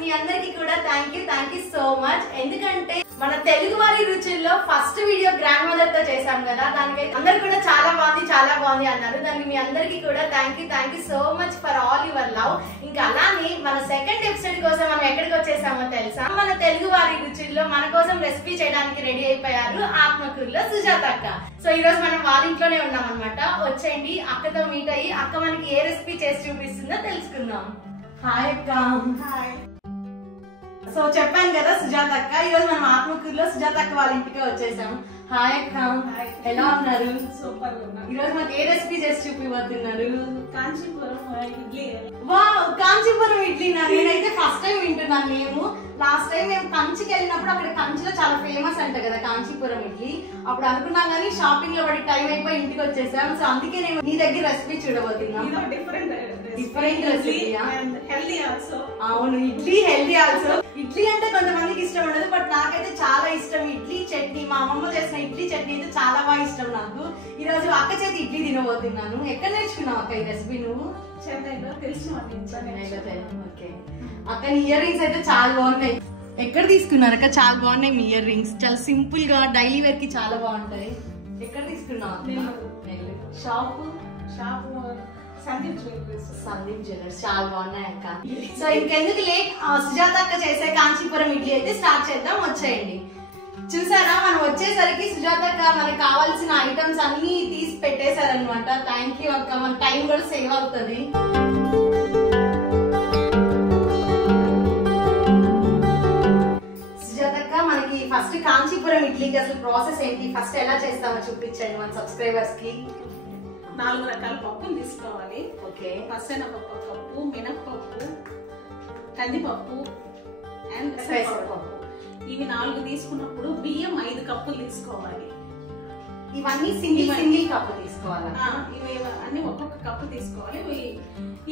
మీ అందరికీ కూడా thank you so much. ఎందుకంటే మన తెలుగు వారి రుచుల్లో ఫస్ట్ వీడియో గ్రాండ్ మదర్ తో చేశాం కదా, దానికైతే అందరు కూడా చాలా బాగుంది అన్నారు. దానికి మీ అందరికీ కూడా thank you so much for all your love. ఇంకా అలానే మన సెకండ్ ఎపిసోడ్ కోసం మనం ఎక్కడికి వచ్చేసామో తెలుసా? మన తెలుగు వారి రుచుల్లో మన కోసం రెసిపీ చేయడానికి రెడీ అయిపోయారు ఆత్మకూరులో సుజాత అక్క. సో ఈ రోజు మనం వాళ్ళ ఇంట్లోనే ఉన్నాం అనమాట. వచ్చేయండి, అక్కతో మీట్ అయ్యి అక్క మనకి ఏ రెసిపీ చేసి చూపిస్తుందో తెలుసుకుందాం. హాయ్ అక్క. హాయ్. సో చెప్పాను కదా సుజాత అక్క, ఈ రోజు మనం ఆత్మకూరులో సుజాత అక్క వాళ్ళ ఇంటికి వచ్చేసాం. హాయ్ అక్క. ఎలా ఉన్నారు? సూపర్ గా ఉన్నారు. ఈ రోజు మాకు ఏ రెసిపీ చేసి చూపిపోతున్నారు? కాంచీపురం ఇడ్లీ. వావ్, కాంచీపురం ఇడ్లీ. నేనైతే ఫస్ట్ టైం వింటున్నాను. మేము లాస్ట్ టైం మేము కంచికి వెళ్ళినప్పుడు అక్కడ కంచిలో చాలా ఫేమస్ అంట కదా కాంచీపురం ఇడ్లీ. అప్పుడు అనుకున్నాం కానీ షాపింగ్ లో పడి టైం అయిపోయి ఇంటికి వచ్చేసాం. సో అందుకే నేను నీ దగ్గర రెసిపీ చూడబోతున్నాం. Different recipe. అవును, ఇడ్లీ హెల్దీ ఆల్సో. ఇడ్లీ అంటే కొంతమందికి ఇష్టం ఉండదు, బట్ నాకైతే చాలా ఇష్టం. ఇడ్లీ చట్నీ, మా అమ్మమ్మ చేసిన ఇడ్లీ చట్నీ అయితే చాలా బాగా ఇష్టం నాకు. ఈ రోజు అక్క చేతి ఇడ్లీ తినబోతున్నాను. ఎక్కడ నేర్చుకున్నావు అక్క ఈ రెసిపీ నువ్వు? చెన్నైలో తెలిసిన అక్క ఇయర్ రింగ్స్ అయితే చాలా బాగున్నాయి. ఎక్కడ తీసుకున్నారు అక్క? చాలా బాగున్నాయి మీ ఇయర్ రింగ్స్. చాలా సింపుల్ గా డైలీ వేర్ కి చాలా బాగుంటాయి. ఎక్కడ తీసుకున్నావు? Shop Sandeep jewellers. చాలా బాగున్నాయి అక్క. సో ఇంకెందుకు లేట్, సుజాత అక్క చేసే కాంచీపురం ఇడ్లీ అయితే స్టార్ట్ చేద్దాం. వచ్చేయండి. చూసారా, మనం వచ్చేసరికి సుజాత అక్క మనకి కావాల్సిన ఐటమ్స్ అన్ని తీసి పెట్టేశారనమాట. థ్యాంక్ యూ అక్క, మన టైం కూడా సేవ్ అవుతుంది. సుజాత అక్క, మనకి ఫస్ట్ కాంచీపురం ఇడ్లీకి అసలు ప్రాసెస్ ఏంటి, ఫస్ట్ ఎలా చేస్తామో చూపించండి మన సబ్స్క్రైబర్స్ కి. 4 రకాల పప్పులు తీసుకోవాలి. ఓకే. పసనపప్పు కప్పు, మినప్పప్పు, కందిపప్పు అండ్ పెసరపప్పు. ఇవి 4 తీసుకున్నప్పుడు బియ్యం 5 కప్పులు తీసుకోవాలి. ఇవన్నీ సింగిల్ కప్పు తీసుకోవాలి. ఇవి అన్ని ఒక్కొక్క కప్పు తీసుకోవాలి.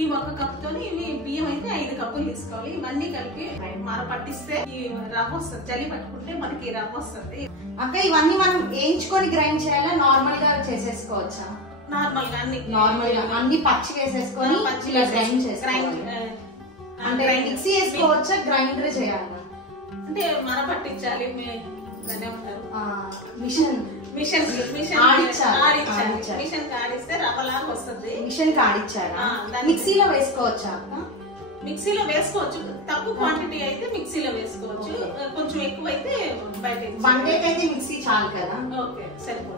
ఈ ఒక్క కప్పుతో ఇవి బియ్యం అయితే 5 కప్పులు తీసుకోవాలి. ఇవన్నీ కలిపి మర పట్టిస్తే ఈ రవ్వ వస్తుంది. జల్లి పట్టుకుంటే మనకి రవ్వ వస్తుంది. అక్క ఇవన్నీ మనం వేయించుకొని గ్రైండ్ చేయాలా, నార్మల్ గా చేసేసుకోవచ్చా? నార్మల్ గా అన్ని పచ్చి వేసేసుకొని గ్రైండ్ చేసుకోవాలి. అంటే మిక్సీ వేసుకోవచ్చా, గ్రైండర్ చేయాలా? అంటే మన పట్టించాలి. మిషన్ ఆడిస్తే రవ్వలాగా వస్తుంది. మిషన్ ఆడిచ్చారా? మిక్సీలో వేసుకోవచ్చా? మిక్సీలో వేసుకోవచ్చు. తక్కువ క్వాంటిటీ అయితే మిక్సీలో వేసుకోవచ్చు. కొంచెం ఎక్కువ అయితే బయట. 1 డే అయితే మిక్సీ చాలు కదా? ఓకే, సరిపోతుంది.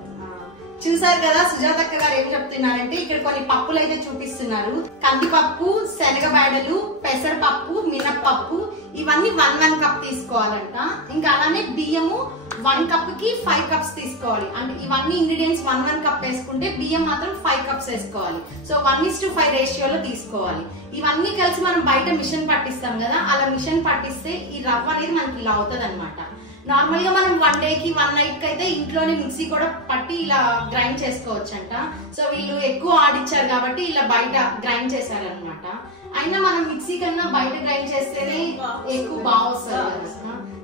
చూసారు కదా సుజాత అక్క గారు ఏం చెప్తున్నారంటే, ఇక్కడ కొన్ని పప్పులు అయితే చూపిస్తున్నారు. కందిపప్పు, శనగబేడలు, పెసరపప్పు, మినప్పప్పు, ఇవన్నీ 1 కప్ తీసుకోవాలంట. ఇంకా అలానే బియ్యము 1 కప్ కి 5 కప్స్ తీసుకోవాలి. అంటే ఇవన్నీ ఇంగ్రీడియంట్స్ 1 కప్ వేసుకుంటే బియ్యం మాత్రం 5 కప్స్ వేసుకోవాలి. సో 1:5 రేషియోలో తీసుకోవాలి. ఇవన్నీ కలిసి మనం బయట మిషన్ పట్టిస్తాం కదా, అలా మిషన్ పట్టిస్తే ఈ రవ్వ అనేది మనకి ఇలా అవుతుంది అనమాట. నార్మల్ గా మనం 1 డేకి 1 నైట్ కి అయితే ఇంట్లోనే మిక్సీ కూడా పట్టి ఇలా గ్రైండ్ చేసుకోవచ్చు అంట. సో వీళ్ళు ఎక్కువ ఆడిచ్చారు కాబట్టి ఇలా బయట గ్రైండ్ చేశారనమాట. అయినా మనం మిక్సీ కన్నా బయట గ్రైండ్ చేస్తేనే ఎక్కువ బాగా వస్తుంది.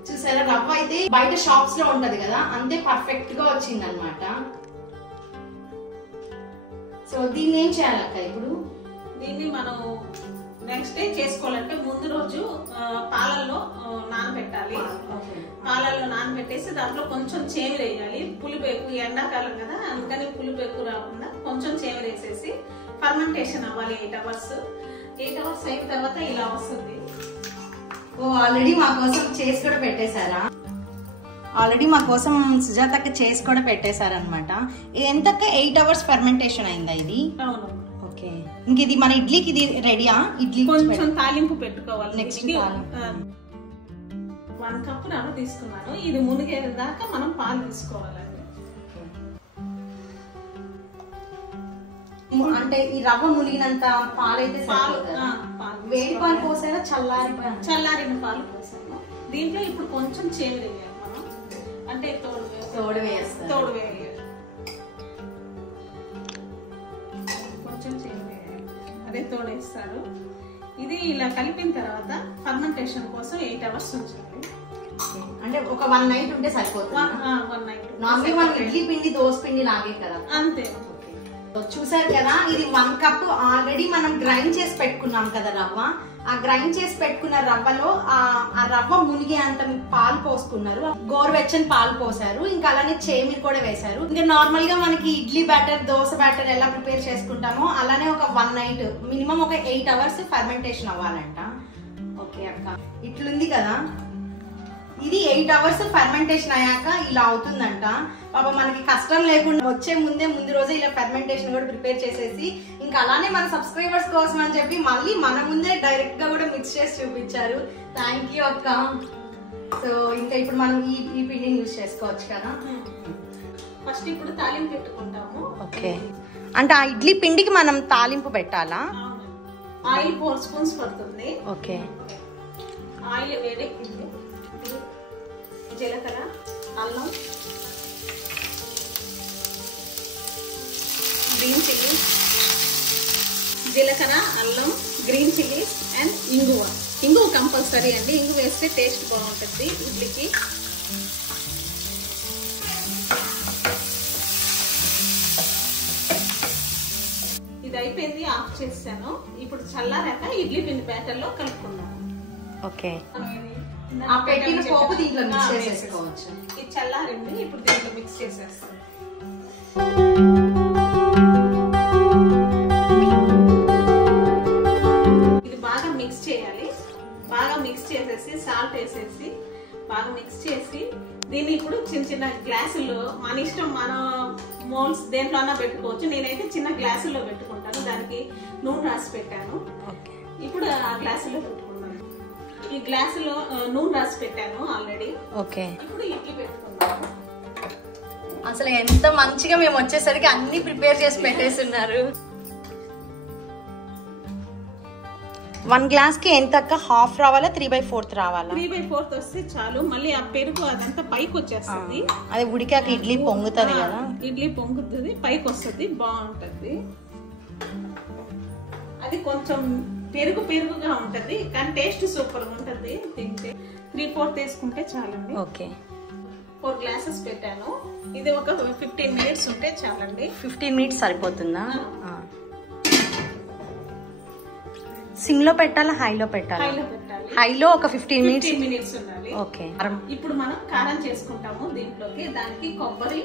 చూసారా, రవ్వ అయితే బయట షాప్స్ లో ఉంటది కదా, అంతే పర్ఫెక్ట్ గా వచ్చింది అనమాట. సో దీన్ని ఏం చేయాలక్క ఇప్పుడు? దీన్ని మనం నెక్స్ట్ డే చేసుకోవాలంటే ముందు రోజు పాలల్లో నానబెట్టాలి. పాలల్లో నానబెట్టేసి దాంట్లో కొంచెం చేమిరి వేయాలి. పులిపేకు, ఎండాకాలం కదా అందుకని పులిపేకు రాకుండా కొంచెం చేమిరి వేసేసి ఫర్మెంటేషన్ అవ్వాలి 8 అవర్స్. 8 అవర్స్ అయిన తర్వాత ఇలా వస్తుంది. ఓ, ఆల్రెడీ మా కోసం చేసి కూడా పెట్టేశారా? ఆల్రెడీ మా కోసం సుజాతక్క చేసి కూడా పెట్టేశారనమాట. ఎంతక్క 8 అవర్స్ ఫర్మెంటేషన్ అయిందా ఇది? అవును. ఓకే. ఇంక ఇది మన ఇడ్లీకి ఇది రెడీయా? ఇడ్లీ కొంచెం తాలింపు పెట్టుకోవాలి. నెక్స్ట్ 1 కప్ రవ్వ తీసుకున్నాను. ఇది మునిగే దాకా మనం పాలు తీసుకోవాలండి. అంటే ఈ రవ్వ మునిగినంత పాలైతే వేడి పాలు పోసారా, చల్లారిన పాలు పోసాను. దీంట్లో ఇప్పుడు కొంచెం చేమిరి వేయాలి మనం. అంటే తోడు వేయాలి. కొంచెం చేమిరి అదే తోడేస్తారు. ఇది ఇలా కలిపిన తర్వాత ఫర్మెంటేషన్ కోసం 8 అవర్స్ ఉంచాలి. అంటే ఒక 1 నైట్ ఉంటే సరిపోతుంది. 1 నైట్. నార్మల్ మన ఇడ్లీ పిండి, దోస పిండి లాగే కదా? అంతే. చూసారు కదా, ఇది 1 కప్ ఆల్రెడీ మనం గ్రైండ్ చేసి పెట్టుకున్నాం కదా రవ్వ. ఆ గ్రైండ్ చేసి పెట్టుకున్న రవ్వలో ఆ రవ్వ మునిగే అంత పాలు పోసుకున్నారు, గోరువెచ్చని పాలు పోసారు, ఇంకా అలానే చేమిరి కూడా వేశారు. ఇంకా నార్మల్ గా మనకి ఇడ్లీ బ్యాటర్, దోశ బ్యాటర్ ఎలా ప్రిపేర్ చేసుకుంటామో అలానే ఒక 1 నైట్ మినిమం ఒక 8 అవర్స్ ఫర్మెంటేషన్ అవ్వాలంట. ఓకే అక్క, ఇట్లుంది కదా, ఇది 8 అవర్స్ ఫర్మెంటేషన్ అయ్యాక ఇలా అవుతుందంట. పాప మనకి కష్టం లేకుండా వచ్చే ముందు రోజే ఇలా ఫర్మెంటేషన్ కూడా ప్రిపేర్ చేసేసి ఇంకా అలానే మన సబ్స్క్రైబర్స్ కోసం అని చెప్పి మళ్ళీ మన ముందే డైరెక్ట్ గా కూడా మిక్స్ చేసి చూపించారు. థ్యాంక్ యూ అక్క. సో ఇంకా ఇప్పుడు మనం ఈ పిండిని యూజ్ చేసుకోవచ్చు కదా. ఫస్ట్ ఇప్పుడు తాలింపు పెట్టుకుంటాము. ఓకే, అంటే ఆ ఇడ్లీ పిండికి మనం తాలింపు పెట్టాలా? ఆయిల్ 4 స్పూన్స్ పడుతుంది. ఓకే, ఆయిల్ వేడెక్కింది. జీలకర్ర, అల్లం, గ్రీన్ చిల్లీస్, జీలకర్ర, అల్లం, గ్రీన్ చిల్లీస్ అండ్ ఇంగువ కంపల్సరీ అండి. ఇంగువ వేస్తే టేస్ట్ బాగుంటుంది ఇడ్లీకి. ఇది అయిపోయింది, ఆఫ్ చేస్తాను. ఇప్పుడు చల్లారాక ఇడ్లీ పిండి బ్యాటర్ లో కలుపుకుందాం. ఓకే, ఆ పెట్టిన పోపు దీంట్లో మిక్స్ చేసేసుకోవచ్చు. ఇది చల్లారింది, ఇప్పుడు దీంట్లో మిక్స్ చేసేస్తాం. ఇది బాగా మిక్స్ చేయాలి. బాగా మిక్స్ చేసేసి సాల్ట్ వేసేసి బాగా మిక్స్ చేసి దీన్ని ఇప్పుడు చిన్న చిన్న గ్లాసుల్లో మన ఇష్టం, మన మోల్స్ దేంట్లోనా పెట్టుకోవచ్చు. నేనైతే చిన్న గ్లాసుల్లో పెట్టుకుంటాను. దానికి నూనె రాసి పెట్టాను. ఇప్పుడు ఆ గ్లాసులో పెట్టుకుంటాను. ఈ గ్లాసులో నూనె రాసి పెట్టాను ఆల్రెడీ. ఓకే, ఇప్పుడు ఇడ్లీ పెట్టుకున్నాను. అసలు ఎంత మంచిగా మేము వచ్చేసరికి అన్ని ప్రిపేర్ చేసి పెట్టేస్తున్నారు. 1 గ్లాస్ కి ఎంత అక్క? హాఫ్ రావాలా, 3/4 రావాలా? 3/4 వస్తే చాలు. మళ్ళీ ఆ పెరుగు అదంతా పైకి వచ్చేస్తుంది. అది ఉడికాక ఇడ్లీ పొంగుతుంది కదా, ఇడ్లీ పొంగుతుంది, పైకి వస్తుంది, బాగుంటది. అది కొంచెం పెరుగుగా ఉంటది, కానీ టేస్ట్ సూపర్ ఉంటది తింటే. 3/4 వేసుకుంటే చాలండి. ఓకే, 4 గ్లాసెస్ పెట్టాను. ఇది ఒక 15 మినిట్స్ ఉంటే చాలండి. 15 మినిట్స్ సరిపోతుందా? సిమ్ లో పెట్టాలా, హైలో పెట్టాలా? హైలో పెట్టాలి. హైలో ఒక 15 మినిట్స్ ఉండాలి. ఓకే, ఇప్పుడు మనం కారం చేసుకుంటాము దీంట్లోకి. దానికి కొబ్బరి,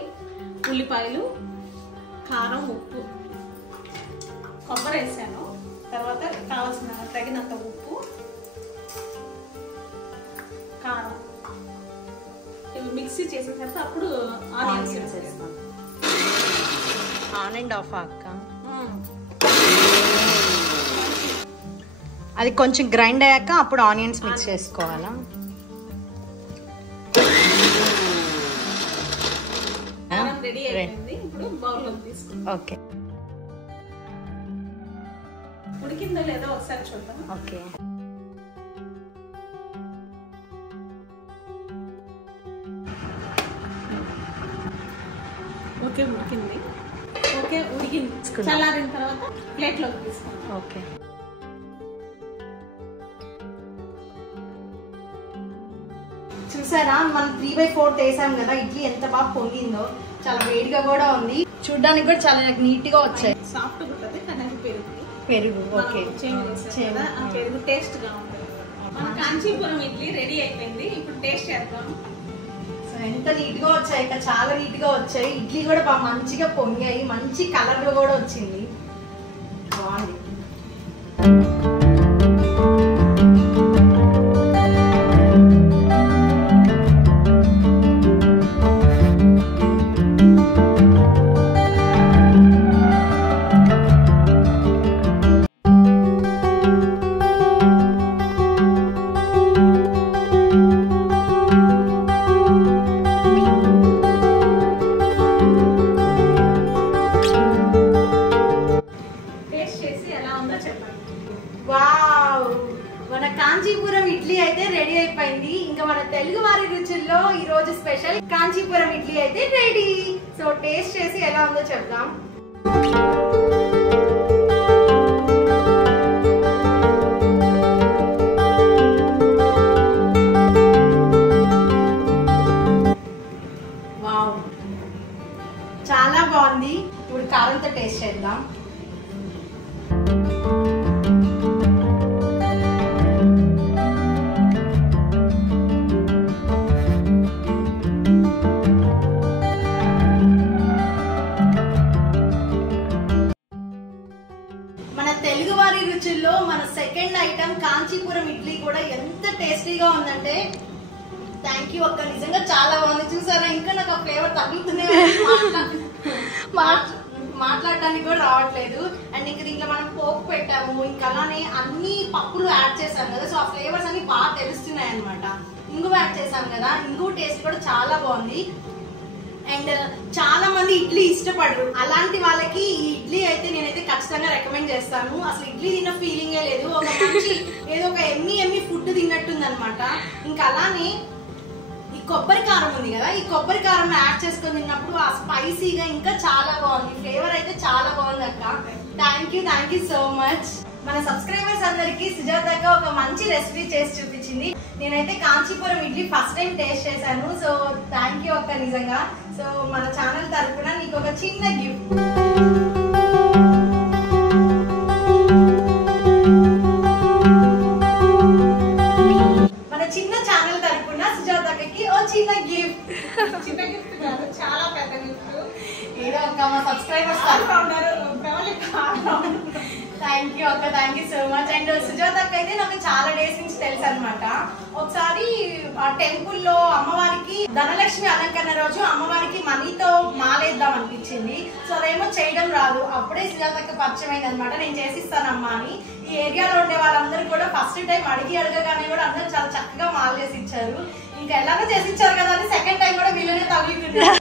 ఉల్లిపాయలు, కారం, ఉప్పు. కొబ్బరి వేసాను, తర్వాత కావాల్సిన తగినంత ఉప్పు, కారం. ఇవి మిక్సీ చేసిన తర్వాత అప్పుడు ఆనియన్స్ వేసేస్తాం. ఆన్ అండ్ ఆఫ్ అక్క. అది కొంచెం గ్రైండ్ అయ్యాక అప్పుడు ఆనియన్స్ మిక్స్ చేసుకోవాలా? రెడీ అయిపోయింది. ఇప్పుడు బౌల్లో తీసుకుంటాం. ఓకే, ఉడికిందో లేదో ఒకసారి చూద్దాం. ఓకే, ఓకే ఉడికింది. ఓకే ఉడికింది. చల్లారిన తర్వాత ప్లేట్లోకి తీసుకుంటాం. ఓకే, చూసారా మనం 3/4 వేసాం కదా, ఇడ్లీ ఎంత బాగా పొంగిందో. చాలా వేడిగా కూడా ఉంది, చూడ్డానికి కూడా చాలా నీట్ గా వచ్చాయి. సాఫ్ట్ ఉంటుంది, కానీ పెరుగు. ఓకే, పెరుగు టేస్ట్ గా ఉంటుంది. మన కాంచీపురం ఇడ్లీ రెడీ అయిపోయింది. ఇప్పుడు టేస్ట్ చేద్దాం. ఎంత నీట్ గా వచ్చాయి, ఇంకా చాలా నీట్ గా వచ్చాయి. ఇడ్లీ కూడా బాగా మంచిగా పొంగాయి, మంచి కలర్ లో కూడా వచ్చింది, బాగుంది. మన కాంచీపురం ఇడ్లీ అయితే రెడీ అయిపోయింది. ఇంకా మన తెలుగు వారి రుచుల్లో ఈ రోజు స్పెషల్ కాంచీపురం ఇడ్లీ అయితే రెడీ. సో టేస్ట్ చేసి ఎలా ఉందో చెప్దాం. వావ్, చాలా బాగుంది. ఇప్పుడు కారంతో టేస్ట్ చేద్దాం. సెకండ్ ఐటమ్ కాంచీపురం ఇడ్లీ కూడా ఎంత టేస్టీగా ఉందంటే థ్యాంక్ యూ అక్క, నిజంగా చాలా బాగుంది. చూసారా ఇంకా నాకు ఆ ఫ్లేవర్ తగ్గుతూనే మాట్లాడటానికి కూడా రావట్లేదు. అండ్ ఇంకా దీంట్లో మనం పోపు పెట్టాము, ఇంకా అలానే అన్ని పప్పులు యాడ్ చేసాం కదా, సో ఆ ఫ్లేవర్స్ అన్ని బాగా తెలుస్తున్నాయి అనమాట. ఇంగువ యాడ్ చేసాం కదా, ఇంగువ టేస్ట్ కూడా చాలా బాగుంది. అండ్ చాలా మంది ఇడ్లీ ఇష్టపడరు, అలాంటి వాళ్ళకి ఈ ఇడ్లీ అయితే నేనైతే ఖచ్చితంగా రికమెండ్ చేస్తాను. అసలు ఇడ్లీ తిన్న ఫీలింగే లేదు, ఒక మంచి ఏదో ఒక ఎమ్మి ఫుడ్ తిన్నట్టుంది అనమాట. ఇంకా అలానే ఈ కొబ్బరి కారం ఉంది కదా, ఈ కొబ్బరి కారం యాడ్ చేసుకొని తిన్నప్పుడు ఆ స్పైసీగా ఇంకా చాలా బాగుంది. ఫ్లేవర్ అయితే చాలా బాగుంది అక్క. Thank you so much. మన సబ్స్క్రైబర్స్ అందరికి సుజాత అక్క ఒక మంచి రెసిపీ చేసి చూపించింది. నేనైతే Kanchipuram idli first time taste చేశాను. సో థ్యాంక్ యూ అక్క నిజంగా. సో మన ఛానల్ తరఫున నీకు ఒక చిన్న గిఫ్ట్. మన చిన్న ఛానల్ తరఫున సుజాత అక్కకి ఓ చిన్న గిఫ్ట్. చిన్న గిఫ్ట్ కాదు, చాలా పెద్ద గిఫ్ట్. ఏదో ఒక మా సబ్స్క్రైబర్స్ థ్యాంక్ యూ అక్క, thank you so much. And Sujatha అక్క అయితే నాకు చాలా డేస్ నుంచి తెలుసు అనమాట. ఒకసారి ఆ టెంపుల్ లో అమ్మవారికి ధనలక్ష్మి అలంకరణ రోజు అమ్మవారికి మనీతో మాలేద్దాం అనిపించింది. సో అదేమో చేయడం రాదు, అప్పుడే సుజాత అక్క పరిచయం అయింది అనమాట. నేను చేసిస్తానమ్మా అని. ఈ ఏరియాలో ఉండే వాళ్ళందరూ కూడా ఫస్ట్ టైం అడగగానే కూడా అందరూ చాలా చక్కగా మాల చేసి ఇచ్చారు. ఇంకా ఎలాగో చేసి ఇచ్చారు కదా అని సెకండ్ టైం కూడా వీళ్ళనే తగులుకున్నారు.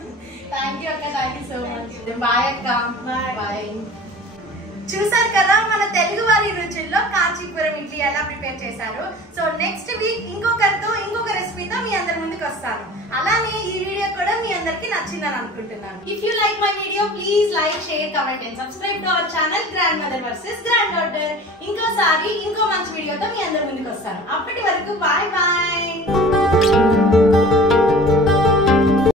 థ్యాంక్ యూ అక్క, thank you so much. Bye అక్క. బాయ్. చూసారు కదా మన తెలుగు వారి రుచుల్లో కాంచీపురం ఇడ్లీ ఎలా ప్రిపేర్ చేశారు. సో నెక్స్ట్ వీక్ ఇంకొక రెసిపీతో మీ అందరి ముందుకు వస్తాను. అలానే ఈ వీడియో కూడా మీ అందరికి నచ్చిందని అనుకుంటున్నాను. If you like my video please like, share, comment and subscribe to our channel grand mother versus grand daughter. ఇంకో మంచి వీడియోతో మీ అందరి ముందుకు వస్తాను. అప్పటి వరకు బాయ్ బాయ్.